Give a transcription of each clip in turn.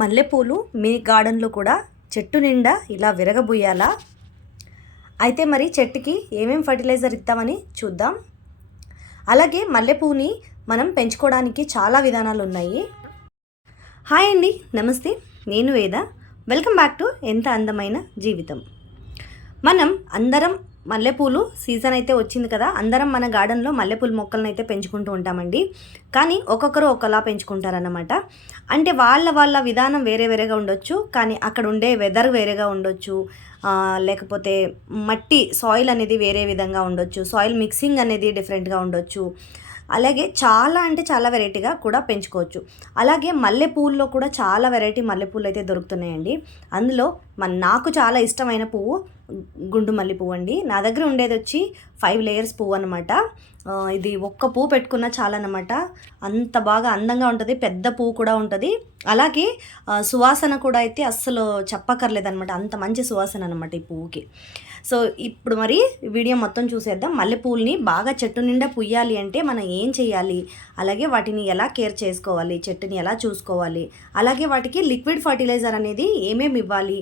మల్లెపూలు మీ గార్డెన్లో కూడా చెట్టు నిండా ఇలా విరగబూయాలా? అయితే మరి చెట్టుకి ఏమేం ఫర్టిలైజర్ ఇద్దామని చూద్దాం. అలాగే మల్లెపూని మనం పెంచుకోవడానికి చాలా విధానాలు ఉన్నాయి. హాయ్ అండి, నమస్తే. నేను వేద. వెల్కమ్ బ్యాక్ టు ఎంత అందమైన జీవితం. మనం అందరం మల్లెపూలు సీజన్ అయితే వచ్చింది కదా, అందరం మన గార్డెన్లో మల్లెపూల మొక్కలను అయితే పెంచుకుంటూ ఉంటామండి. కానీ ఒక్కొక్కరు ఒకలా పెంచుకుంటారన్నమాట. అంటే వాళ్ళ విధానం వేరే వేరేగా ఉండొచ్చు, కానీ అక్కడ ఉండే వెదర్ వేరేగా ఉండొచ్చు, లేకపోతే మట్టి సాయిల్ అనేది వేరే విధంగా ఉండొచ్చు, సాయిల్ మిక్సింగ్ అనేది డిఫరెంట్గా ఉండొచ్చు. అలాగే చాలా అంటే చాలా వెరైటీగా కూడా పెంచుకోవచ్చు. అలాగే మల్లెపూల్లో కూడా చాలా వెరైటీ మల్లెపూలు అయితే దొరుకుతున్నాయండి. అందులో నాకు చాలా ఇష్టమైన పువ్వు గుండు మల్లె పువ్వు అండి. నా దగ్గర ఉండేది వచ్చి 5 లేయర్స్ పువ్వు అనమాట. ఇది ఒక్క పువ్వు పెట్టుకున్నా చాలన్నమాట. అంత బాగా అందంగా ఉంటుంది, పెద్ద పువ్వు కూడా ఉంటుంది. అలాగే సువాసన కూడా అయితే అస్సలు చెప్పక్కర్లేదనమాట, అంత మంచి సువాసన అనమాట ఈ పువ్వుకి. సో ఇప్పుడు మరి వీడియో మొత్తం చూసేద్దాం. మల్లెపూలని బాగా చెట్టు నిండా పుయ్యాలి అంటే మనం ఏం చేయాలి, అలాగే వాటిని ఎలా కేర్ చేసుకోవాలి, చెట్టుని ఎలా చూసుకోవాలి, అలాగే వాటికి లిక్విడ్ ఫర్టిలైజర్ అనేది ఏమేమి ఇవ్వాలి,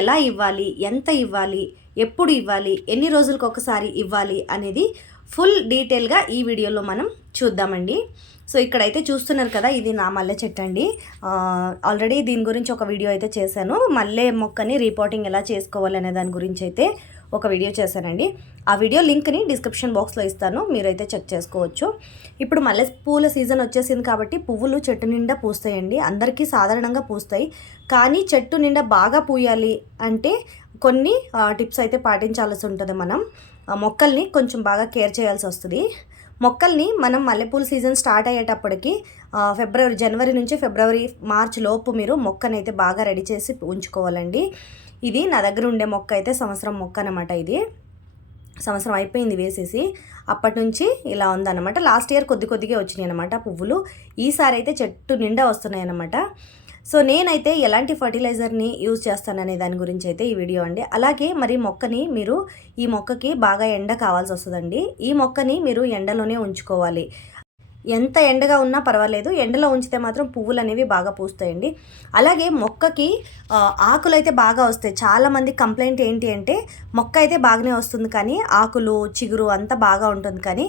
ఎలా ఇవ్వాలి, ఎంత ఇవ్వాలి, ఎప్పుడు ఇవ్వాలి, ఎన్ని రోజులకు ఒకసారి ఇవ్వాలి అనేది ఫుల్ డీటెయిల్గా ఈ వీడియోలో మనం చూద్దామండి. సో ఇక్కడైతే చూస్తున్నారు కదా, ఇది నా మల్లె చెట్టు అండి. ఆల్రెడీ దీని గురించి ఒక వీడియో అయితే చేశాను. మల్లె మొక్కని రీపోటింగ్ ఎలా చేసుకోవాలి అనే దాని గురించి అయితే ఒక వీడియో చేశానండి. ఆ వీడియో లింక్ని డిస్క్రిప్షన్ బాక్స్లో ఇస్తాను, మీరైతే చెక్ చేసుకోవచ్చు. ఇప్పుడు మల్లె పూల సీజన్ వచ్చేసింది కాబట్టి పువ్వులు చెట్టు నిండా పూస్తాయండి. అందరికీ సాధారణంగా పూస్తాయి, కానీ చెట్టు నిండా బాగా పూయాలి అంటే కొన్ని టిప్స్ అయితే పాటించాల్సి ఉంటుంది. మనం మొక్కల్ని కొంచెం బాగా కేర్ చేయాల్సి వస్తుంది. మొక్కల్ని మనం మల్లెపూల సీజన్ స్టార్ట్ అయ్యేటప్పటికి జనవరి నుంచి ఫిబ్రవరి, మార్చ్ లోపు మీరు మొక్కనైతే బాగా రెడీ చేసి ఉంచుకోవాలండి. ఇది నా దగ్గర ఉండే మొక్క అయితే సంవత్సరం మొక్క అనమాట. ఇది సంవత్సరం అయిపోయింది వేసేసి, అప్పటి నుంచి ఇలా ఉందన్నమాట. లాస్ట్ ఇయర్ కొద్దిగా వచ్చినాయి అనమాట పువ్వులు. ఈసారి అయితే చెట్టు నిండా వస్తున్నాయి అన్నమాట. సో నేనైతే ఎలాంటి ఫర్టిలైజర్ని యూజ్ చేస్తాననే దాని గురించి అయితే ఈ వీడియో అండి. అలాగే మరి ఈ మొక్కకి బాగా ఎండ కావాల్సి వస్తుందండి. ఈ మొక్కని మీరు ఎండలోనే ఉంచుకోవాలి. ఎంత ఎండగా ఉన్నా పర్వాలేదు, ఎండలో ఉంచితే మాత్రం పువ్వులు అనేవి బాగా పూస్తాయండి. అలాగే మొక్కకి ఆకులు అయితే బాగా వస్తాయి. చాలామంది కంప్లైంట్ ఏంటి అంటే మొక్క అయితే బాగానే వస్తుంది, కానీ ఆకులు చిగురు అంతా బాగా ఉంటుంది, కానీ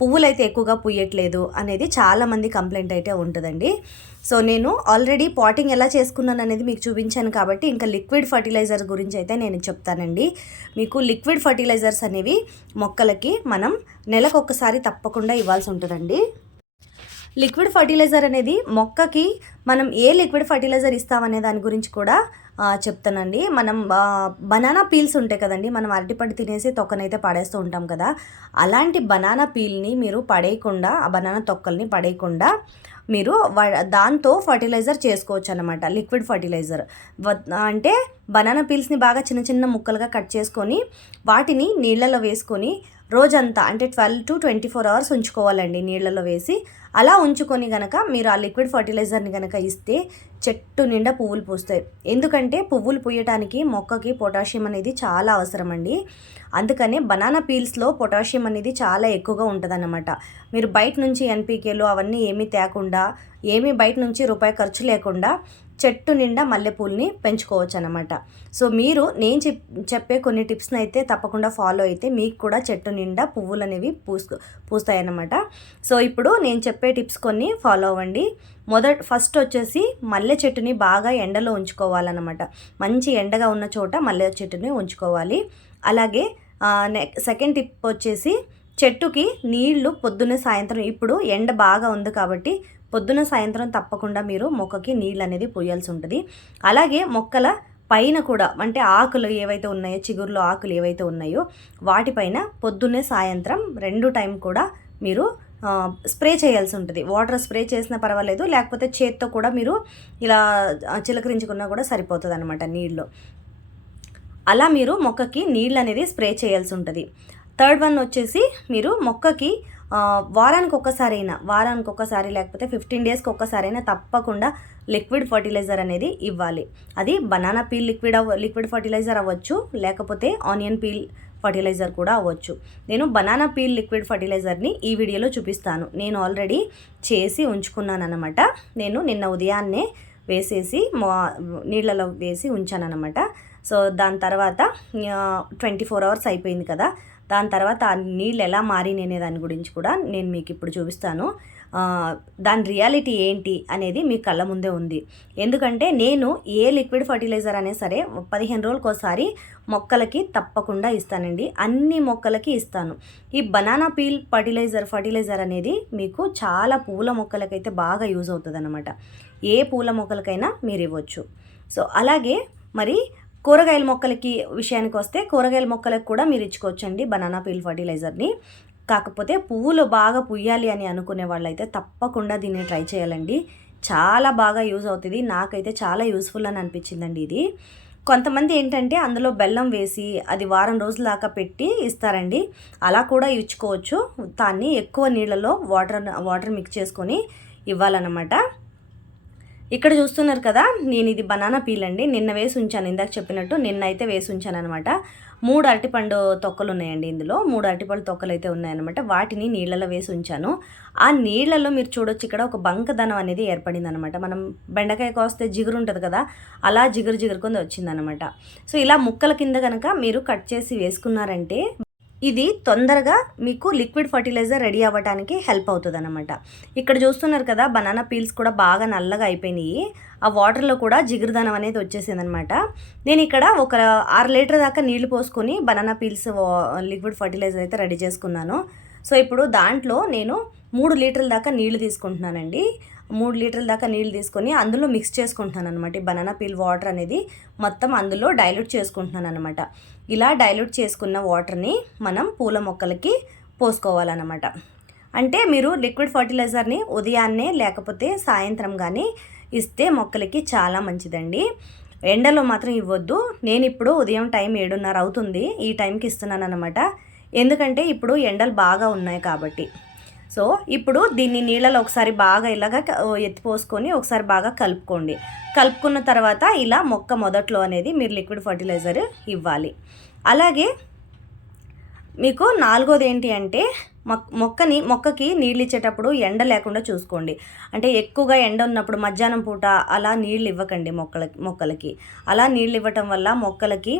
పువ్వులు అయితే ఎక్కువగా పూయట్లేదు అనేది చాలామంది కంప్లైంట్ అయితే ఉంటుందండి. సో నేను ఆల్రెడీ పాటింగ్ ఎలా చేసుకున్నాను అనేది మీకు చూపించాను కాబట్టి ఇంకా లిక్విడ్ ఫర్టిలైజర్ గురించి అయితే నేను చెప్తానండి. మీకు లిక్విడ్ ఫర్టిలైజర్స్ అనేవి మొక్కలకి మనం నెలకు ఒక్కసారి తప్పకుండా ఇవ్వాల్సి ఉంటుందండి. లిక్విడ్ ఫర్టిలైజర్ అనేది మొక్కకి మనం ఏ లిక్విడ్ ఫర్టిలైజర్ ఇస్తామనే దాని గురించి కూడా చెప్తానండి. మనం బనానా పీల్స్ ఉంటాయి కదండి, మనం అరటిపండు తినేసి తొక్కనైతే పడేస్తూ ఉంటాం కదా, అలాంటి బనానా పీల్ని మీరు పడేయకుండా, ఆ బనానా తొక్కల్ని పడేయకుండా మీరు దాంతో ఫర్టిలైజర్ చేసుకోవచ్చు అనమాట. లిక్విడ్ ఫర్టిలైజర్ అంటే బనానా పీల్స్ని బాగా చిన్న చిన్న ముక్కలుగా కట్ చేసుకొని వాటిని నీళ్ళలో వేసుకొని రోజంతా అంటే 12 to 24 hours ఉంచుకోవాలండి నీళ్ళలో వేసి. అలా ఉంచుకొని గనక మీరు ఆ లిక్విడ్ ఫర్టిలైజర్ని కనుక ఇస్తే చెట్టు నిండా పువ్వులు పూస్తాయి. ఎందుకంటే పువ్వులు పూయటానికి మొక్కకి పొటాషియం అనేది చాలా అవసరం అండి. అందుకనే బనానా పీల్స్లో పొటాషియం అనేది చాలా ఎక్కువగా ఉంటుందన్నమాట. మీరు బయట నుంచి ఎన్పీకేలు అవన్నీ ఏమీ తేకుండా, బయట నుంచి రూపాయి ఖర్చు లేకుండా చెట్టు నిండా మల్లెపూలని పెంచుకోవచ్చు అనమాట. సో మీరు నేను చెప్పే కొన్ని టిప్స్ని అయితే తప్పకుండా ఫాలో అయితే మీకు కూడా చెట్టు నిండా పువ్వులు అనేవి పూస్తాయన్నమాట. సో ఇప్పుడు నేను చెప్పే టిప్స్ కొన్ని ఫాలో అవ్వండి. ఫస్ట్ వచ్చేసి మల్లె చెట్టుని బాగా ఎండలో ఉంచుకోవాలన్నమాట. మంచి ఎండగా ఉన్న చోట మల్లె చెట్టుని ఉంచుకోవాలి. అలాగే సెకండ్ టిప్ వచ్చేసి చెట్టుకి నీళ్లు పొద్దున్న సాయంత్రం, ఇప్పుడు ఎండ బాగా ఉంది కాబట్టి పొద్దున సాయంత్రం తప్పకుండా మీరు మొక్కకి నీళ్ళు అనేది పోయాల్సి ఉంటుంది. అలాగే మొక్కల పైన కూడా అంటే ఆకులు ఏవైతే ఉన్నాయో, చిగురులో ఆకులు ఏవైతే ఉన్నాయో వాటిపైన పొద్దున్నే సాయంత్రం 2 టైం కూడా మీరు స్ప్రే చేయాల్సి ఉంటుంది. వాటర్ స్ప్రే చేసినా పర్వాలేదు, లేకపోతే చేత్తో కూడా మీరు ఇలా చిలకరించుకున్నా కూడా సరిపోతుంది అనమాట నీళ్ళు. అలా మీరు మొక్కకి నీళ్ళు అనేది స్ప్రే చేయాల్సి ఉంటుంది. థర్డ్ వన్ వచ్చేసి మీరు మొక్కకి వారానికి ఒక్కసారి లేకపోతే 15 డేస్కి ఒక్కసారైనా తప్పకుండా లిక్విడ్ ఫర్టిలైజర్ అనేది ఇవ్వాలి. అది బనానా పీల్ లిక్విడ్ ఫర్టిలైజర్ అవ్వచ్చు, లేకపోతే ఆనియన్ పీల్ ఫర్టిలైజర్ కూడా అవ్వచ్చు. నేను బనానా పీల్ లిక్విడ్ ఫర్టిలైజర్ని ఈ వీడియోలో చూపిస్తాను. నేను ఆల్రెడీ చేసి ఉంచుకున్నాను అనమాట. నేను నిన్న ఉదయాన్నే వేసేసి నీళ్ళలో వేసి ఉంచాను అనమాట. సో దాని తర్వాత 24 అవర్స్ అయిపోయింది కదా. దాని తర్వాత ఆ నీళ్ళు ఎలా మారినాయి అనే దాని గురించి కూడా నేను మీకు ఇప్పుడు చూపిస్తాను. దాని రియాలిటీ ఏంటి అనేది మీ కళ్ళ ముందే ఉంది. ఎందుకంటే నేను ఏ లిక్విడ్ ఫర్టిలైజర్ అయినా సరే 15 రోజులకు ఒకసారి మొక్కలకి తప్పకుండా ఇస్తానండి. అన్ని మొక్కలకి ఇస్తాను. ఈ బనానా పీల్ ఫర్టిలైజర్ అనేది మీకు చాలా పూల మొక్కలకైతే బాగా యూజ్ అవుతుంది అనమాట. ఏ పూల మొక్కలకైనా మీరు ఇవ్వచ్చు. సో అలాగే మరి కూరగాయల మొక్కలకి విషయానికి వస్తే కూరగాయల మొక్కలకు కూడా మీరు ఇచ్చుకోవచ్చండి బనానా పీల్ ఫర్టిలైజర్ని. కాకపోతే పువ్వులు బాగా పుయ్యాలి అని అనుకునే వాళ్ళైతే తప్పకుండా దీన్ని ట్రై చేయాలండి. చాలా బాగా యూజ్ అవుతుంది. నాకైతే చాలా యూస్ఫుల్ అని అనిపించిందండి ఇది. కొంతమంది ఏంటంటే అందులో బెల్లం వేసి అది వారం రోజుల దాకా పెట్టి ఇస్తారండి. అలా కూడా ఇచ్చుకోవచ్చు. దాన్ని ఎక్కువ నీళ్ళలో వాటర్ మిక్స్ చేసుకొని ఇవ్వాలన్నమాట. ఇక్కడ చూస్తున్నారు కదా, నేను ఇది బనానా పీల్ అండి. నిన్న వేసి ఉంచాను, ఇందాక చెప్పినట్టు నిన్న అయితే వేసి ఉంచాను అనమాట. 3 అరటిపండు తొక్కలు ఉన్నాయండి ఇందులో. 3 అరటిపండు తొక్కలు అయితే ఉన్నాయన్నమాట. వాటిని నీళ్ళలో వేసి ఉంచాను. ఆ నీళ్ళలో మీరు చూడొచ్చు, ఇక్కడ ఒక బంకదనం అనేది ఏర్పడింది అనమాట. మనం బెండకాయ కోస్తే జిగురు ఉంటుంది కదా, అలా జిగురుకొని వచ్చిందనమాట. సో ఇలా ముక్కల కింద కనుక మీరు కట్ చేసి వేసుకున్నారంటే ఇది తొందరగా మీకు లిక్విడ్ ఫర్టిలైజర్ రెడీ అవ్వడానికి హెల్ప్ అవుతుంది అనమాట. ఇక్కడ చూస్తున్నారు కదా, బనానా పీల్స్ కూడా బాగా నల్లగా అయిపోయినాయి. ఆ వాటర్లో కూడా జిగురుదనం అనేది వచ్చేసింది అనమాట. నేను ఇక్కడ ఒక 6 లీటర్ దాకా నీళ్లు పోసుకొని బనానా పీల్స్ లిక్విడ్ ఫర్టిలైజర్ అయితే రెడీ చేసుకున్నాను. సో ఇప్పుడు దాంట్లో నేను 3 లీటర్ల దాకా నీళ్లు తీసుకుంటున్నానండి. 3 లీటర్ల దాకా నీళ్ళు తీసుకొని అందులో మిక్స్ చేసుకుంటున్నాను అనమాట. ఈ బనానా పీల్ వాటర్ అనేది మొత్తం అందులో డైల్యూట్ చేసుకుంటున్నాను అనమాట. ఇలా డైల్యూట్ చేసుకున్న వాటర్ని మనం పూల మొక్కలకి పోసుకోవాలన్నమాట. అంటే మీరు లిక్విడ్ ఫర్టిలైజర్ని ఉదయాన్నే లేకపోతే సాయంత్రం కానీ ఇస్తే మొక్కలకి చాలా మంచిదండి. ఎండలో మాత్రం ఇవ్వద్దు. నేను ఇప్పుడు ఉదయం టైం 7:30 అవుతుంది, ఈ టైంకి ఇస్తున్నాను అనమాట. ఎందుకంటే ఇప్పుడు ఎండలు బాగా ఉన్నాయి కాబట్టి. సో ఇప్పుడు దీన్ని నీళ్ళలో ఒకసారి బాగా ఇలాగ ఎత్తిపోసుకొని ఒకసారి బాగా కలుపుకున్న తర్వాత ఇలా మొక్క మొదట్లో అనేది మీరు లిక్విడ్ ఫర్టిలైజర్ ఇవ్వాలి. అలాగే మీకు 4వది ఏంటి అంటే మొక్కకి నీళ్ళు ఇచ్చేటప్పుడు ఎండ లేకుండా చూసుకోండి. అంటే ఎక్కువగా ఎండ ఉన్నప్పుడు మధ్యాహ్నం పూట అలా నీళ్ళు ఇవ్వకండి మొక్కలకి. అలా నీళ్ళు ఇవ్వటం వల్ల మొక్కలకి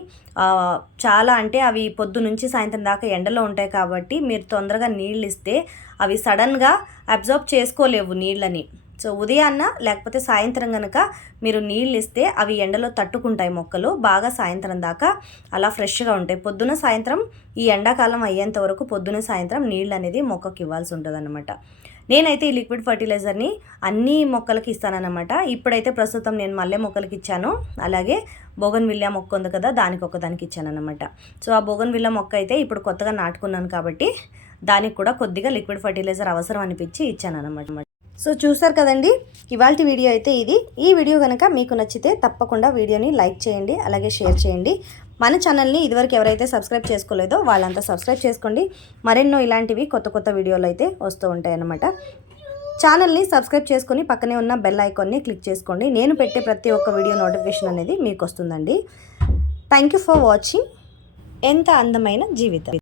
చాలా అంటే అవి పొద్దు నుంచి సాయంత్రం దాకా ఎండలో ఉంటాయి కాబట్టి మీరు తొందరగా నీళ్ళు ఇస్తే అవి సడన్గా అబ్జర్వ్ చేసుకోలేవు నీళ్ళని. సో ఉదయాన్న లేకపోతే సాయంత్రం కనుక మీరు నీళ్ళు ఇస్తే అవి ఎండలో తట్టుకుంటాయి మొక్కలు బాగా. సాయంత్రం దాకా అలా ఫ్రెష్గా ఉంటాయి. పొద్దున సాయంత్రం ఈ ఎండాకాలం అయ్యేంత వరకు పొద్దున సాయంత్రం నీళ్ళు అనేది మొక్కకి ఇవ్వాల్సి ఉంటుంది అనమాట. నేనైతే ఈ లిక్విడ్ ఫర్టిలైజర్ని అన్ని మొక్కలకి ఇస్తానన్నమాట. ఇప్పుడైతే ప్రస్తుతం నేను మల్లె మొక్కలకి ఇచ్చాను. అలాగే బోగన్విల్లా మొక్క ఉంది కదా, దానికి ఒకదానికి ఇచ్చాను అనమాట. సో ఆ బోగన్విల్లా మొక్క అయితే ఇప్పుడు కొత్తగా నాటుకున్నాను కాబట్టి దానికి కూడా కొద్దిగా లిక్విడ్ ఫర్టిలైజర్ అవసరం అనిపించి ఇచ్చాను అనమాట. సో చూసారు కదండి, ఇవాల్టి వీడియో అయితే ఇది. ఈ వీడియో కనుక మీకు నచ్చితే తప్పకుండా వీడియోని లైక్ చేయండి, అలాగే షేర్ చేయండి. మన ఛానల్ని ఇదివరకు ఎవరైతే సబ్స్క్రైబ్ చేసుకోలేదో వాళ్ళంతా సబ్స్క్రైబ్ చేసుకోండి. మరెన్నో ఇలాంటివి కొత్త వీడియోలు అయితే వస్తూ ఉంటాయి అన్నమాట. ఛానల్ని సబ్స్క్రైబ్ చేసుకొని పక్కనే ఉన్న బెల్ ఐకాన్ని క్లిక్ చేసుకోండి. నేను పెట్టే ప్రతి ఒక్క వీడియో నోటిఫికేషన్ అనేది మీకు వస్తుందండి. Thank you for watching. ఎంత అందమైన జీవితం.